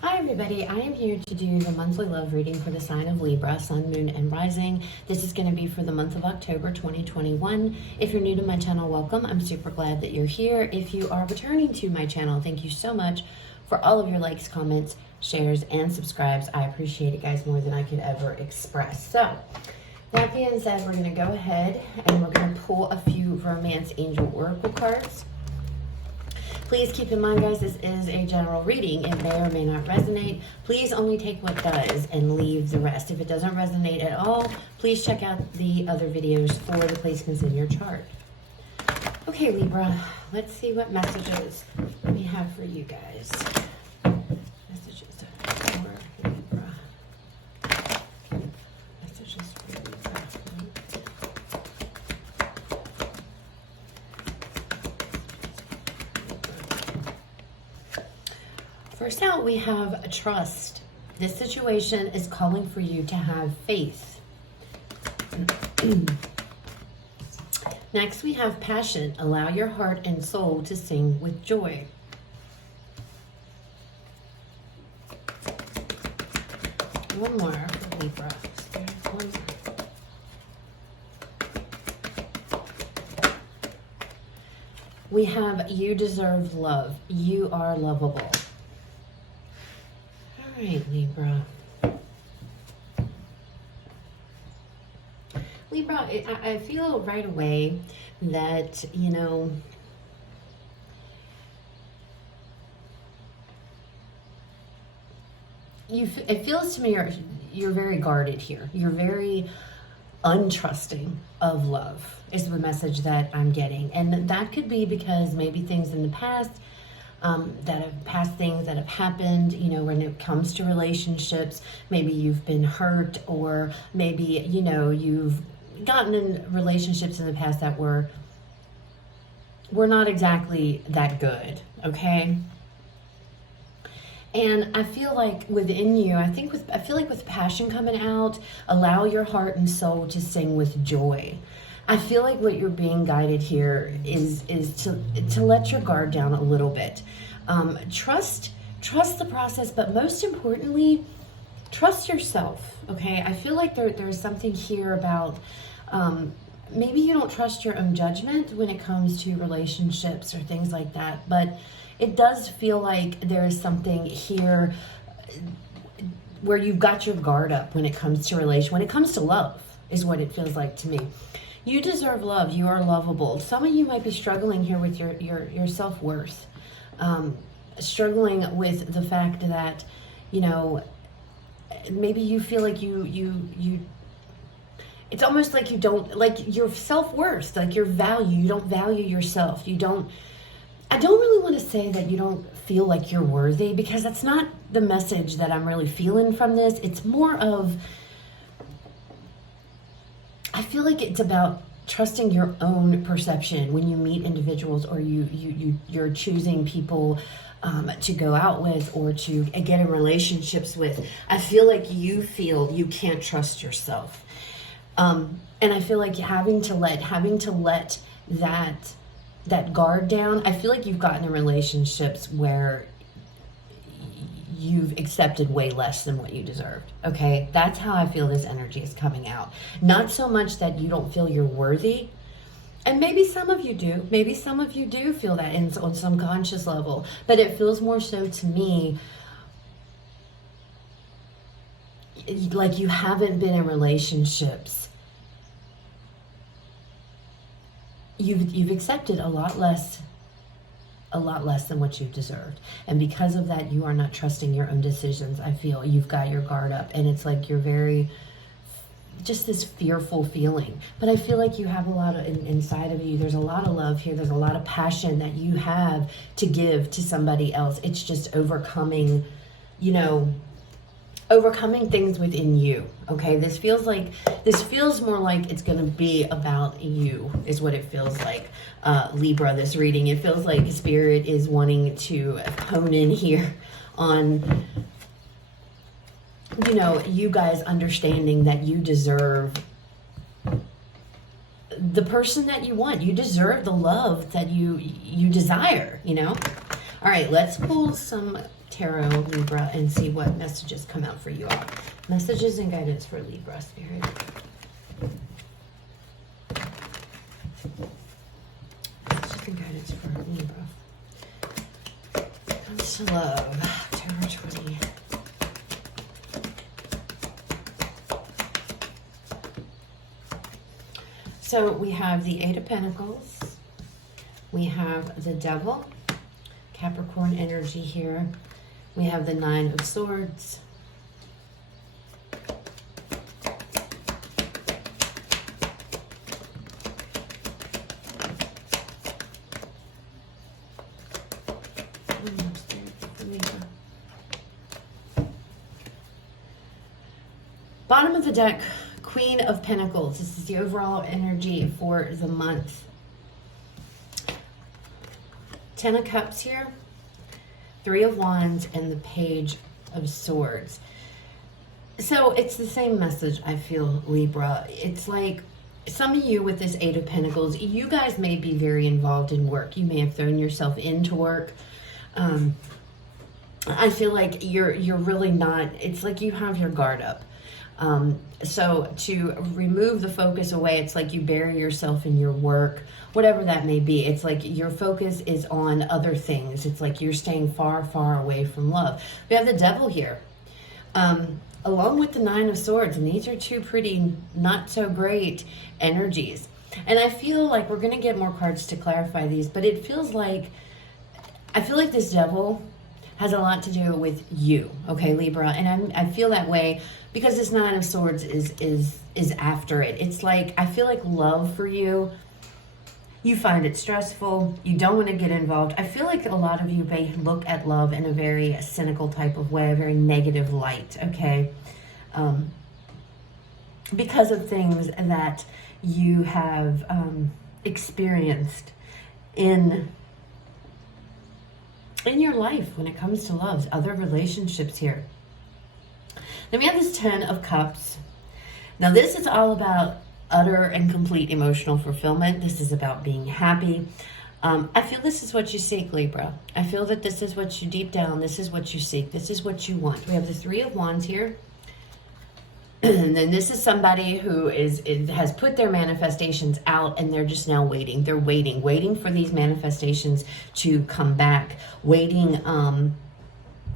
Hi everybody, I am here to do the monthly love reading for the sign of Libra, Sun, Moon, and Rising. This is going to be for the month of October 2021. If you're new to my channel, welcome. I'm super glad that you're here. If you are returning to my channel, thank you so much for all of your likes, comments, shares, and subscribes. I appreciate it, guys, more than I could ever express. So, that being said, we're going to go ahead and we're going to pull a few Romance Angel Oracle cards. Please keep in mind, guys, this is a general reading. It may or may not resonate. Please only take what does and leave the rest. If it doesn't resonate at all, please check out the other videos for the placements in your chart. Okay, Libra, let's see what messages we have for you guys. Messages for Libra. Messages for Libra. First out, we have trust. This situation is calling for you to have faith. Next, we have passion. Allow your heart and soul to sing with joy. One more for Libra. One more. We have you deserve love. You are lovable. All right, Libra. Libra, I feel right away that, you know, it feels to me you're very guarded here. You're very untrusting of love is the message that I'm getting. And that could be because maybe things in the past, past things that have happened, you know, when it comes to relationships, maybe you've been hurt, or maybe, you know, you've gotten in relationships in the past that were not exactly that good, okay? And I feel like within you, I feel like with passion coming out, allow your heart and soul to sing with joy. I feel like what you're being guided here is to let your guard down a little bit. Trust the process, but most importantly, trust yourself, okay? I feel like there's something here about maybe you don't trust your own judgment when it comes to relationships or things like that, but it does feel like there's something here where you've got your guard up when it comes to love, is what it feels like to me. You deserve love. You are lovable. Some of you might be struggling here with your self-worth. Struggling with the fact that, you know, maybe you feel like you it's almost like you don't, like your self-worth, like your value. You don't value yourself. I don't really want to say that you don't feel like you're worthy, because that's not the message that I'm really feeling from this. It's more of, I feel like it's about trusting your own perception when you meet individuals, or you're choosing people to go out with or to get in relationships with. I feel like you can't trust yourself. And I feel like having to let that guard down. I feel like you've gotten in relationships where you've accepted way less than what you deserved, okay? That's how I feel this energy is coming out. Not so much that you don't feel you're worthy, and maybe some of you do. Maybe some of you do feel that on some conscious level, but it feels more so to me like you haven't been in relationships. You've accepted a lot less than what you deserved. And because of that, you are not trusting your own decisions. I feel you've got your guard up, and it's like you're very, just this fearful feeling. But I feel like you have a lot of, inside of you, there's a lot of love here. There's a lot of passion that you have to give to somebody else. It's just overcoming, you know, overcoming things within you, okay? This feels more like it's gonna be about you, is what it feels like. Libra, this reading, it feels like Spirit is wanting to hone in here on, you know, you guys understanding that you deserve the person that you want. You deserve the love that you desire, you know? All right, let's pull some Tarot, Libra, and see what messages come out for you all. Messages and guidance for Libra, Spirit. Messages and guidance for Libra. Comes to love, October 20. So we have the Eight of Pentacles. We have the Devil, Capricorn energy here. We have the Nine of Swords. Bottom of the deck, Queen of Pentacles. This is the overall energy for the month. Ten of Cups here, Three of Wands, and the Page of Swords. So it's the same message, I feel, Libra. It's like some of you with this Eight of Pentacles, you guys may be very involved in work. You may have thrown yourself into work. I feel like you're really not, it's like you have your guard up. So to remove the focus away, it's like you bury yourself in your work, whatever that may be. It's like your focus is on other things. It's like you're staying far, far away from love. We have the Devil here, along with the Nine of Swords, and these are two pretty not so great energies. And I feel like we're going to get more cards to clarify these, but it feels like, I feel like this Devil has a lot to do with you, okay, Libra? And I feel that way because this Nine of Swords is after it. It's like, I feel like love for you, you find it stressful, you don't want to get involved. I feel like a lot of you may look at love in a very cynical type of way, a very negative light, okay? Because of things that you have experienced in your life when it comes to love, other relationships here. Then we have this Ten of Cups. Now this is all about utter and complete emotional fulfillment. This is about being happy. I feel this is what you seek, Libra. I feel that this is what you deep down, this is what you seek. This is what you want. We have the Three of Wands here. And then this is somebody who has put their manifestations out and they're just now waiting. They're waiting for these manifestations to come back, waiting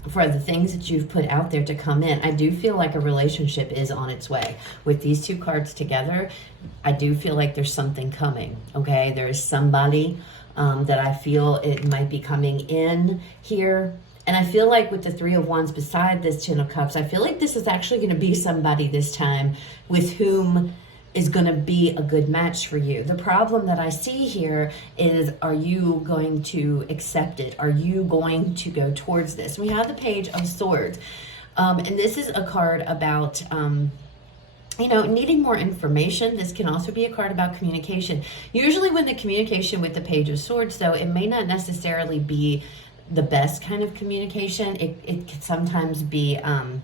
for the things that you've put out there to come in. I do feel like a relationship is on its way. With these two cards together, I do feel like there's something coming, okay? There is somebody that I feel it might be coming in here. And I feel like with the Three of Wands beside this Ten of Cups, I feel like this is actually going to be somebody this time with whom is going to be a good match for you. The problem that I see here is, are you going to accept it? Are you going to go towards this? We have the Page of Swords. And this is a card about, you know, needing more information. This can also be a card about communication. Usually when the communication with the Page of Swords, though, it may not necessarily be the best kind of communication. It can sometimes be kind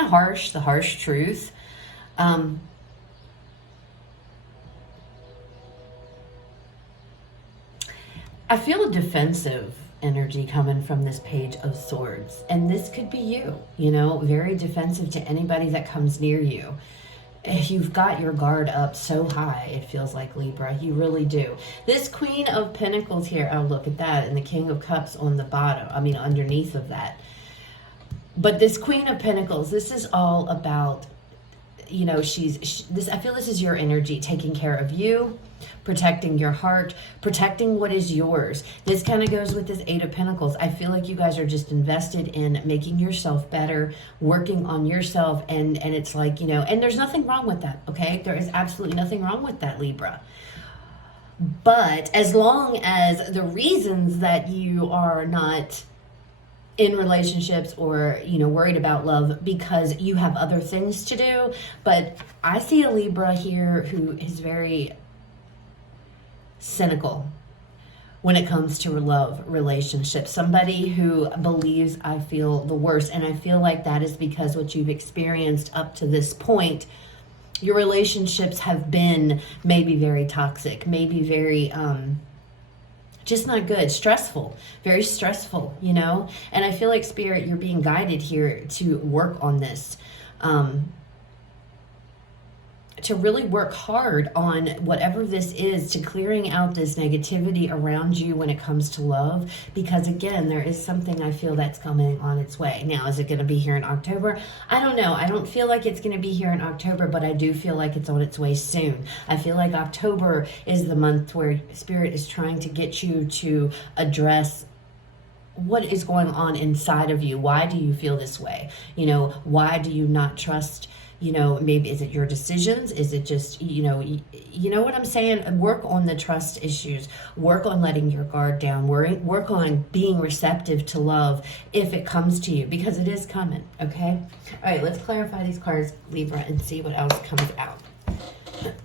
of harsh, the harsh truth. I feel a defensive energy coming from this Page of Swords. And this could be you, you know, very defensive to anybody that comes near you. You've got your guard up so high, it feels like, Libra. You really do. This Queen of Pentacles here, oh, look at that. And the King of Cups on the bottom, I mean, underneath of that. But this Queen of Pentacles, this is all about, you know, this. I feel this is your energy, taking care of you, protecting your heart, protecting what is yours. This kind of goes with this Eight of Pentacles. I feel like you guys are just invested in making yourself better, working on yourself, and it's like, you know, and there's nothing wrong with that, okay? There is absolutely nothing wrong with that, Libra. But as long as the reasons that you are not in relationships or, you know, worried about love because you have other things to do. But I see a Libra here who is very cynical when it comes to love relationships. Somebody who believes, I feel, the worst. And I feel like that is because what you've experienced up to this point, your relationships have been maybe very toxic, maybe very Just not good. Stressful. Very stressful, you know? And I feel like, Spirit, you're being guided here to work on this. To really work hard on whatever this is, to clearing out this negativity around you when it comes to love. Because again, there is something I feel that's coming on its way. Now, is it going to be here in October? I don't know. I don't feel like it's going to be here in October, but I do feel like it's on its way soon. I feel like October is the month where Spirit is trying to get you to address what is going on inside of you. Why do you feel this way? You know, why do you not trust? You know, maybe is it your decisions? Is it just, you know what I'm saying? Work on the trust issues. Work on letting your guard down. Work on being receptive to love if it comes to you, because it is coming, okay? All right, let's clarify these cards, Libra, and see what else comes out.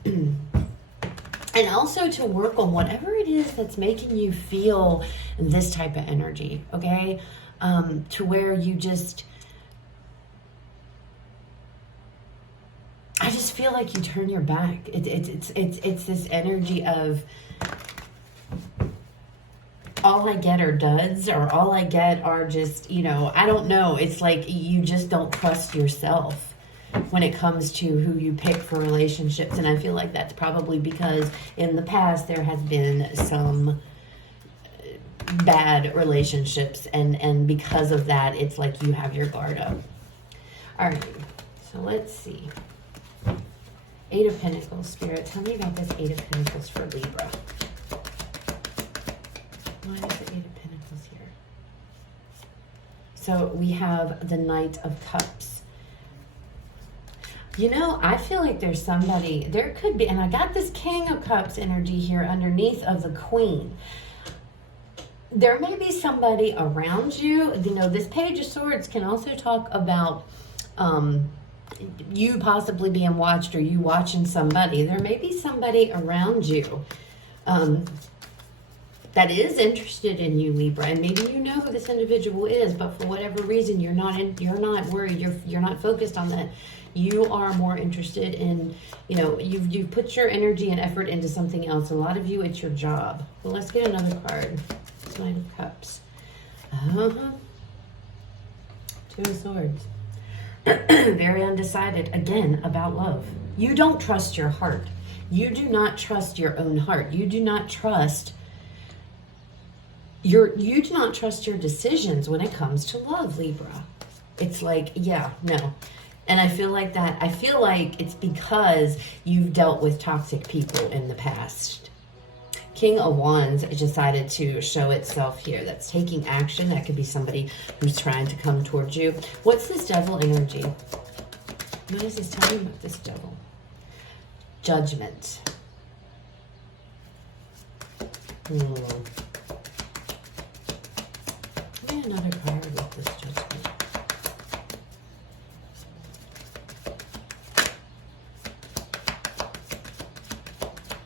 And also to work on whatever it is that's making you feel this type of energy, okay? To where you just... I just feel like you turn your back. It's this energy of all I get are duds, or all I get are just, you know, I don't know. It's like you just don't trust yourself when it comes to who you pick for relationships. And I feel like that's probably because in the past there has been some bad relationships, and because of that, it's like you have your guard up. All right, so let's see. Eight of Pentacles, Spirit, tell me about this Eight of Pentacles for Libra. Why is the Eight of Pentacles here? So we have the Knight of Cups. You know, I feel like there's somebody, there could be, and I got this King of Cups energy here underneath of the Queen. There may be somebody around you. You know, this Page of Swords can also talk about you possibly being watched, or you watching somebody. There may be somebody around you that is interested in you, Libra, and maybe you know who this individual is, but for whatever reason you're not worried, you're not focused on that. You are more interested in, you know, you've put your energy and effort into something else. A lot of you, it's your job. Well, let's get another card. Knight of Cups. Two of Swords. Very undecided, again, about love. You don't trust your heart. You do not trust your own heart. You do not trust your decisions when it comes to love, Libra. It's like, yeah, no. And I feel like it's because you've dealt with toxic people in the past. King of Wands decided to show itself here. That's taking action. That could be somebody who's trying to come towards you. What's this Devil energy? What is this telling about this Devil? Judgment. Give me another card with this Judgment.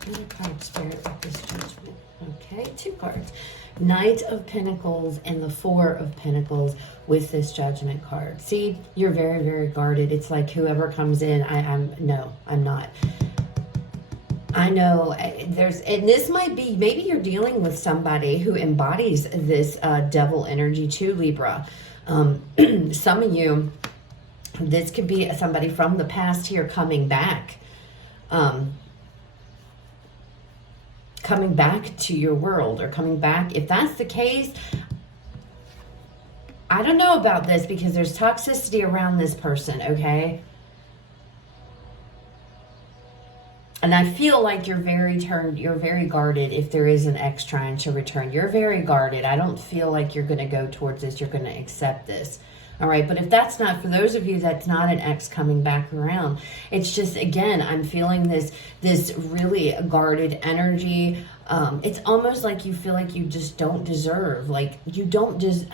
Another card, Spirit, with this Judgment. Okay, two cards. Knight of Pentacles and the Four of Pentacles with this Judgment card. See, you're very, very guarded. It's like whoever comes in, I'm not. I know and this might be, maybe you're dealing with somebody who embodies this Devil energy too, Libra. Some of you, this could be somebody from the past here coming back. Coming back to your world, or coming back. If that's the case, I don't know about this, because there's toxicity around this person, okay? And I feel like you're very guarded if there is an ex trying to return. You're very guarded. I don't feel like you're going to go towards this. You're going to accept this. All right, but if that's not, for those of you that's not an ex coming back around, it's just, again, I'm feeling this really guarded energy. It's almost like you feel like you just don't deserve, like you don't just,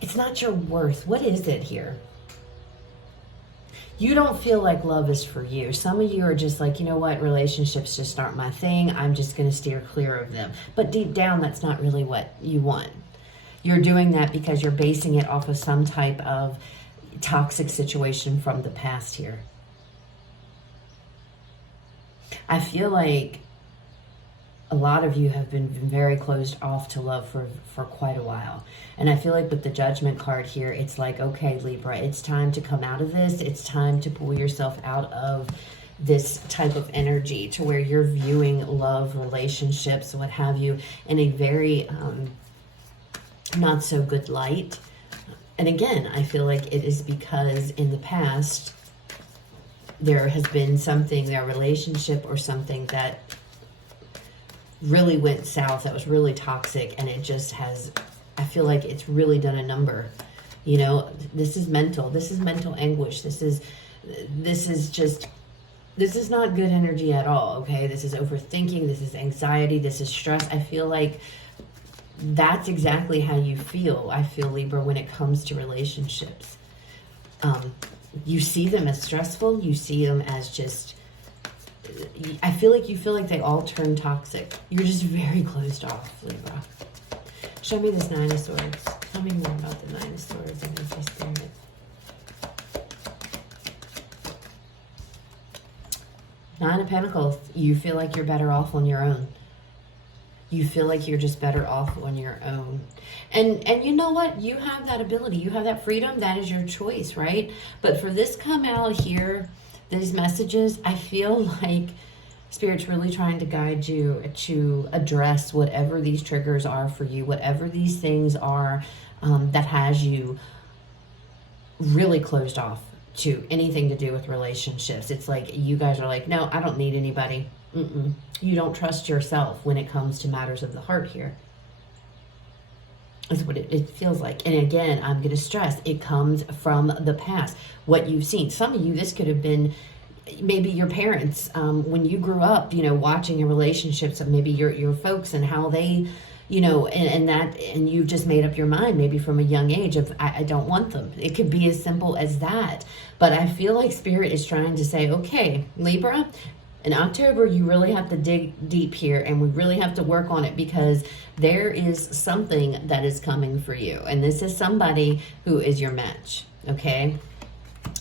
it's not your worth. What is it here? You don't feel like love is for you. Some of you are just like, you know what, relationships just aren't my thing. I'm just going to steer clear of them. But deep down, that's not really what you want. You're doing that because you're basing it off of some type of toxic situation from the past here. I feel like a lot of you have been very closed off to love for quite a while. And I feel like with the Judgment card here, it's like, okay, Libra, it's time to come out of this. It's time to pull yourself out of this type of energy to where you're viewing love, relationships, what have you, in a very not so good light. And again, I feel like it is because in the past, there has been something, their relationship or something that really went south, that was really toxic, and it just has, I feel like it's really done a number. You know, this is mental anguish. This is not good energy at all, okay? This is overthinking, this is anxiety, this is stress. I feel like that's exactly how you feel, I feel, Libra, when it comes to relationships. You see them as stressful, you see them as just, I feel like you feel like they all turn toxic. You're just very closed off, Libra. Show me this Nine of Swords. Tell me more about the Nine of Swords and Energy Spirit. Nine of Pentacles. You feel like you're better off on your own. You feel like you're just better off on your own. And you know what? You have that ability. You have that freedom. That is your choice, right? But for this come out here, these messages, I feel like Spirit's really trying to guide you to address whatever these triggers are for you, whatever these things are that has you really closed off to anything to do with relationships. It's like you guys are like, no, I don't need anybody. You don't trust yourself when it comes to matters of the heart here. Is what it feels like. And again, I'm going to stress, it comes from the past. What you've seen. Some of you, this could have been maybe your parents, when you grew up, you know, watching your relationships, and maybe your folks and how they, you know, and you just made up your mind maybe from a young age of, I don't want them. It could be as simple as that. But I feel like Spirit is trying to say, okay, Libra, in October, you really have to dig deep here, and we really have to work on it, because there is something that is coming for you. And this is somebody who is your match, okay?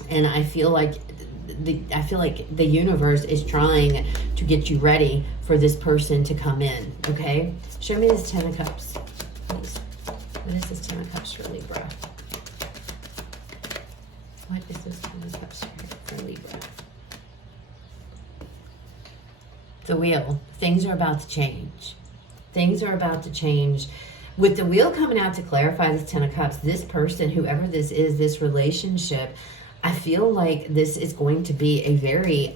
And I feel like the universe is trying to get you ready for this person to come in, okay? Show me this Ten of Cups, please. What is this Ten of Cups for Libra? What is this Ten of Cups for Libra? The Wheel. Things are about to change. Things are about to change. With the Wheel coming out to clarify this Ten of Cups, this person, whoever this is, this relationship, I feel like this is going to be a very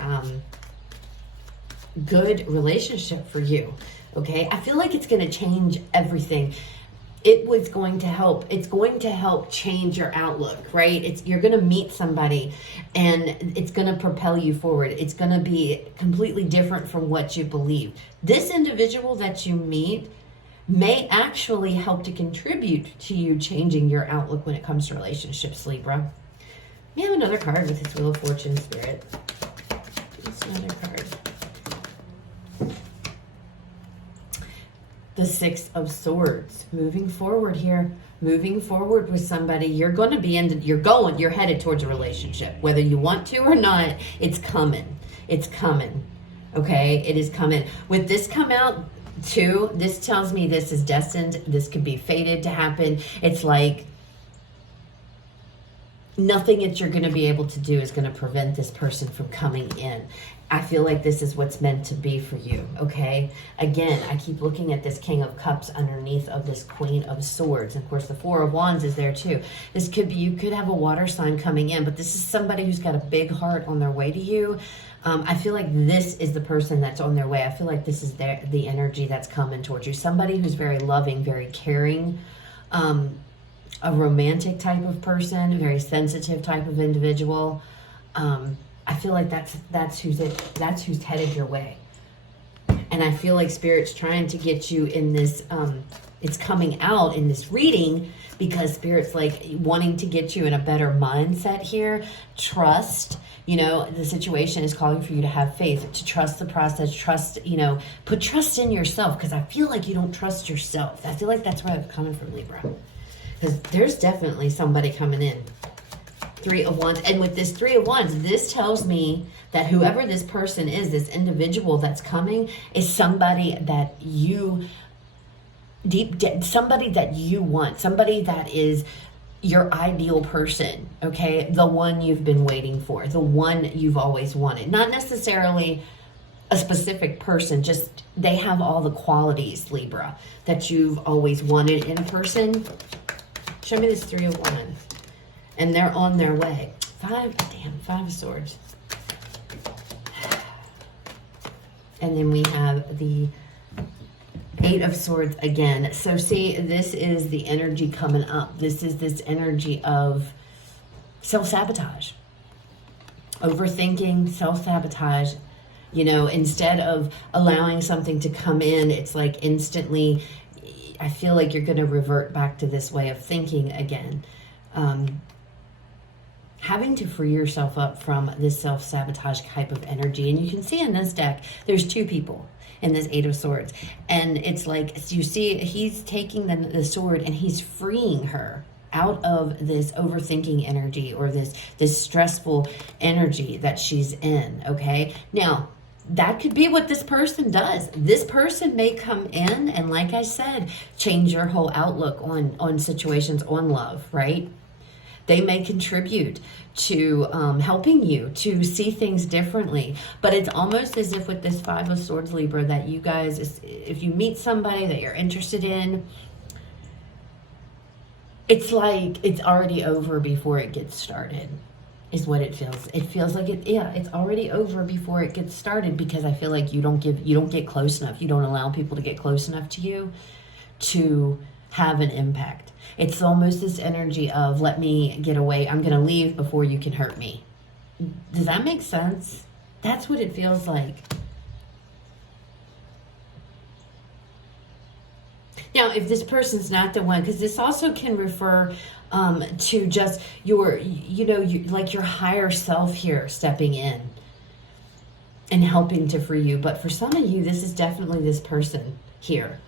good relationship for you, okay? I feel like it's going to change everything. It was going to help. It's going to help change your outlook, right? You're going to meet somebody and it's going to propel you forward. It's going to be completely different from what you believe. This individual that you meet may actually help to contribute to you changing your outlook when it comes to relationships, Libra. We have another card with this Wheel of Fortune, Spirit. It's another card. The Six of Swords. Moving forward here. Moving forward with somebody. You're going to be you're headed towards a relationship. Whether you want to or not, it's coming. It's coming. Okay? It is coming. With this come out too, this tells me this is destined. This could be fated to happen. It's like nothing that you're going to be able to do is going to prevent this person from coming in. I feel like this is what's meant to be for you, okay? Again, I keep looking at this King of Cups underneath of this Queen of Swords. And of course, the Four of Wands is there too. This could be, you could have a water sign coming in, but this is somebody who's got a big heart on their way to you. I feel like this is the person that's on their way. I feel like this is the energy that's coming towards you. Somebody who's very loving, very caring, a romantic type of person, a very sensitive type of individual. I feel like that's who's headed your way. And I feel like Spirit's trying to get you in this, it's coming out in this reading because Spirit's like wanting to get you in a better mindset here. Trust, you know, the situation is calling for you to have faith, to trust the process, trust, you know, put trust in yourself, because I feel like you don't trust yourself. I feel like that's where I'm coming from, Libra. Because there's definitely somebody coming in. Three of Wands. And with this Three of Wands, this tells me that whoever this person is, this individual that's coming, is somebody that you somebody that you want, somebody that is your ideal person, okay? The one you've been waiting for, the one you've always wanted. Not necessarily a specific person, just they have all the qualities, Libra, that you've always wanted in person. Show me this Three of Wands. And they're on their way. Five of Swords. And then we have the Eight of Swords again. So see, this is the energy coming up. This is this energy of self-sabotage. Overthinking, self-sabotage. You know, instead of allowing something to come in, it's like instantly, I feel like you're going to revert back to this way of thinking again. Having to free yourself up from this self-sabotage type of energy. And you can see in this deck, there's two people in this Eight of Swords. And it's like, you see, he's taking the sword and he's freeing her out of this overthinking energy or this stressful energy that she's in, okay? Now, that could be what this person does. This person may come in and, like I said, change your whole outlook on situations, on love, right? They may contribute to helping you to see things differently. But it's almost as if with this Five of Swords, Libra, that you guys, if you meet somebody that you're interested in, it's like it's already over before it gets started, is what it feels. It feels like it's already over before it gets started, because I feel like you don't get close enough. You don't allow people to get close enough to you to have an impact. It's almost this energy of, let me get away. I'm going to leave before you can hurt me. Does that make sense? That's what it feels like. Now, if this person's not the one, because this also can refer to just your, like your higher self here stepping in and helping to free you. But for some of you, this is definitely this person here.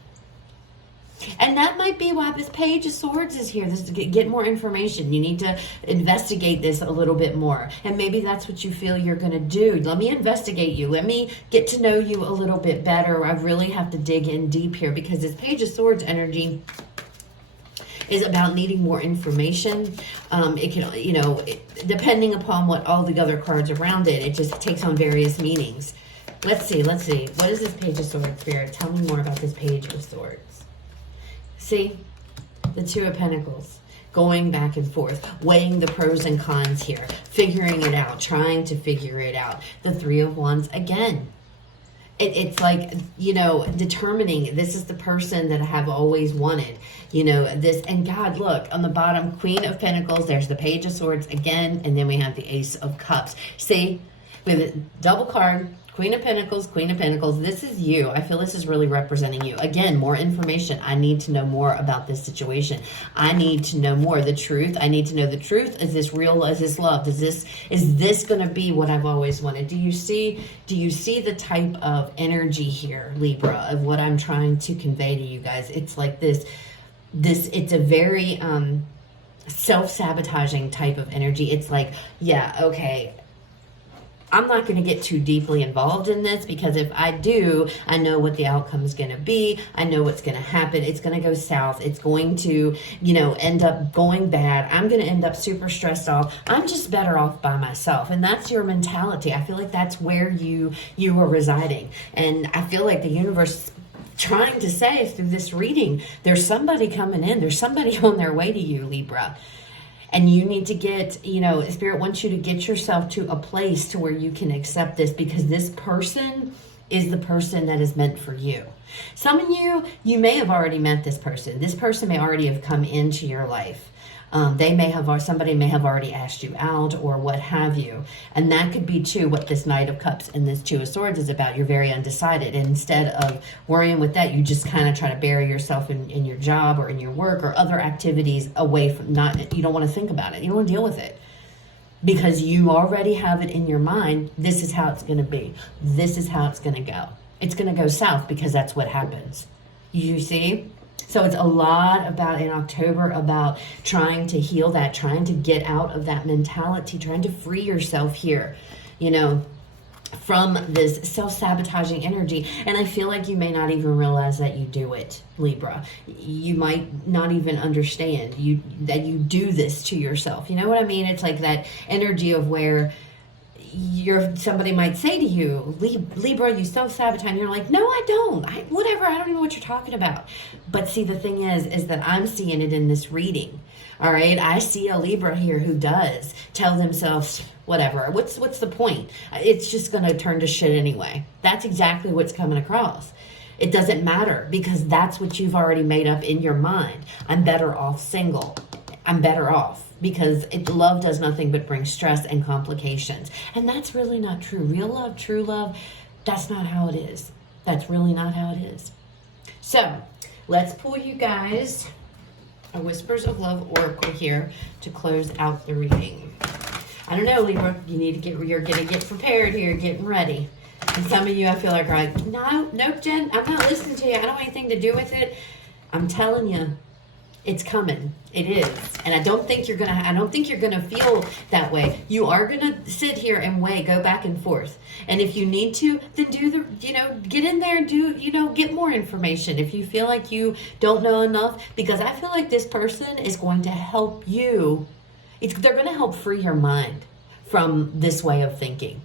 And that might be why this Page of Swords is here. This is to get more information. You need to investigate this a little bit more. And maybe that's what you feel you're going to do. Let me investigate you. Let me get to know you a little bit better. I really have to dig in deep here, because this Page of Swords energy is about needing more information. It can, depending upon what all the other cards around it, it just takes on various meanings. Let's see. What is this Page of Swords, Spirit? Tell me more about this Page of Swords. See, the Two of Pentacles, going back and forth, weighing the pros and cons here, figuring it out, trying to figure it out. The Three of Wands again. It's like, determining this is the person that I have always wanted. This, and God, look, on the bottom, Queen of Pentacles, there's the Page of Swords again, and then we have the Ace of Cups. See, we have a double card, Queen of Pentacles, Queen of Pentacles. This is you. I feel this is really representing you. Again, more information. I need to know more about this situation. I need to know more. The truth. I need to know the truth. Is this real? Is this love? Is this going to be what I've always wanted? Do you see the type of energy here, Libra, of what I'm trying to convey to you guys? It's like this, it's a very self-sabotaging type of energy. It's like, yeah, okay, I'm not going to get too deeply involved in this, because if I do, I know what the outcome is going to be. I know what's going to happen. It's going to go south. It's going to, end up going bad. I'm going to end up super stressed off. I'm just better off by myself. And that's your mentality. I feel like that's where you are residing. And I feel like the universe trying to say through this reading, there's somebody coming in. There's somebody on their way to you, Libra. And you need to get, Spirit wants you to get yourself to a place to where you can accept this, because this person is the person that is meant for you. Some of you may have already met this person. This person may already have come into your life. Somebody may have already asked you out or what have you. And that could be too what this Knight of Cups and this Two of Swords is about. You're very undecided. And instead of worrying with that, you just kind of try to bury yourself in your job or in your work or other activities away from you don't want to think about it. You don't want to deal with it, because you already have it in your mind. This is how it's going to be. This is how it's going to go. It's going to go south, because that's what happens. You see? So it's a lot about in October about trying to heal that, trying to get out of that mentality, trying to free yourself here, you know, from this self-sabotaging energy. And I feel like you may not even realize that you do it, Libra. You might not even understand that you do this to yourself. You know what I mean? It's like that energy of where somebody might say to you, Libra, you self-sabotage, and you're like, no, I don't. Whatever, I don't even know what you're talking about. But see, the thing is that I'm seeing it in this reading. All right, I see a Libra here who does tell themselves, whatever, what's the point? It's just going to turn to shit anyway. That's exactly what's coming across. It doesn't matter, because that's what you've already made up in your mind. I'm better off single. I'm better off. Because love does nothing but bring stress and complications. And that's really not true. Real love, true love, that's not how it is. That's really not how it is. So, let's pull you guys a Whispers of Love Oracle here to close out the reading. I don't know, Libra, you're gonna get prepared here, getting ready. And some of you, I feel like, are like, nope, Jen, I'm not listening to you. I don't want anything to do with it. I'm telling you, it's coming. It is. And I don't think you're gonna feel that way. You are gonna sit here and go back and forth. And if you need to, then get in there and get more information. If you feel like you don't know enough, because I feel like this person is going to help you. They're gonna help free your mind from this way of thinking.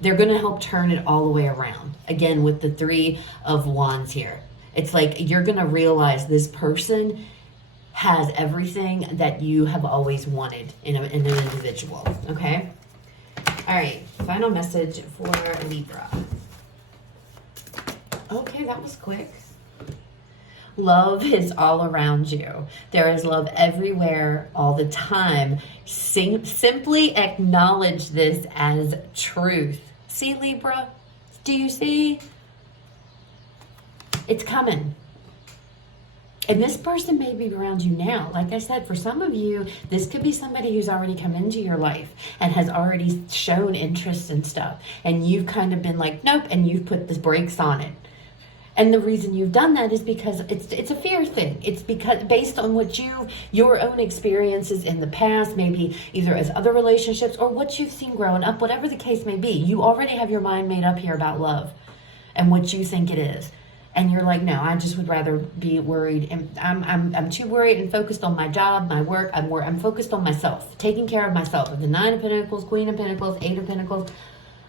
They're gonna help turn it all the way around. Again, with the 3 of Wands here. It's like you're gonna realize this person has everything that you have always wanted in an individual, okay? All right, final message for Libra. Okay, that was quick. Love is all around you. There is love everywhere, all the time. Simply acknowledge this as truth. See, Libra? Do you see? It's coming. And this person may be around you now. Like I said, for some of you, this could be somebody who's already come into your life and has already shown interest in stuff. And you've kind of been like, nope, and you've put the brakes on it. And the reason you've done that is because it's a fear thing. It's because based on what your own experiences in the past, maybe either as other relationships or what you've seen growing up, whatever the case may be, you already have your mind made up here about love and what you think it is. And you're like, no, I just would rather be worried. And I'm too worried and focused on my job, my work. I'm focused on myself, taking care of myself. The 9 of Pentacles, Queen of Pentacles, 8 of Pentacles.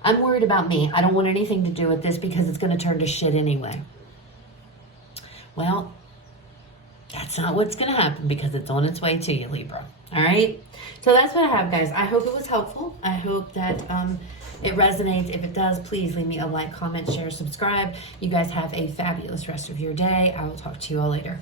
I'm worried about me. I don't want anything to do with this because it's going to turn to shit anyway. Well, that's not what's going to happen because it's on its way to you, Libra. All right? So that's what I have, guys. I hope it was helpful. I hope that it resonates. If it does, please leave me a like, comment, share, subscribe. You guys have a fabulous rest of your day. I will talk to you all later.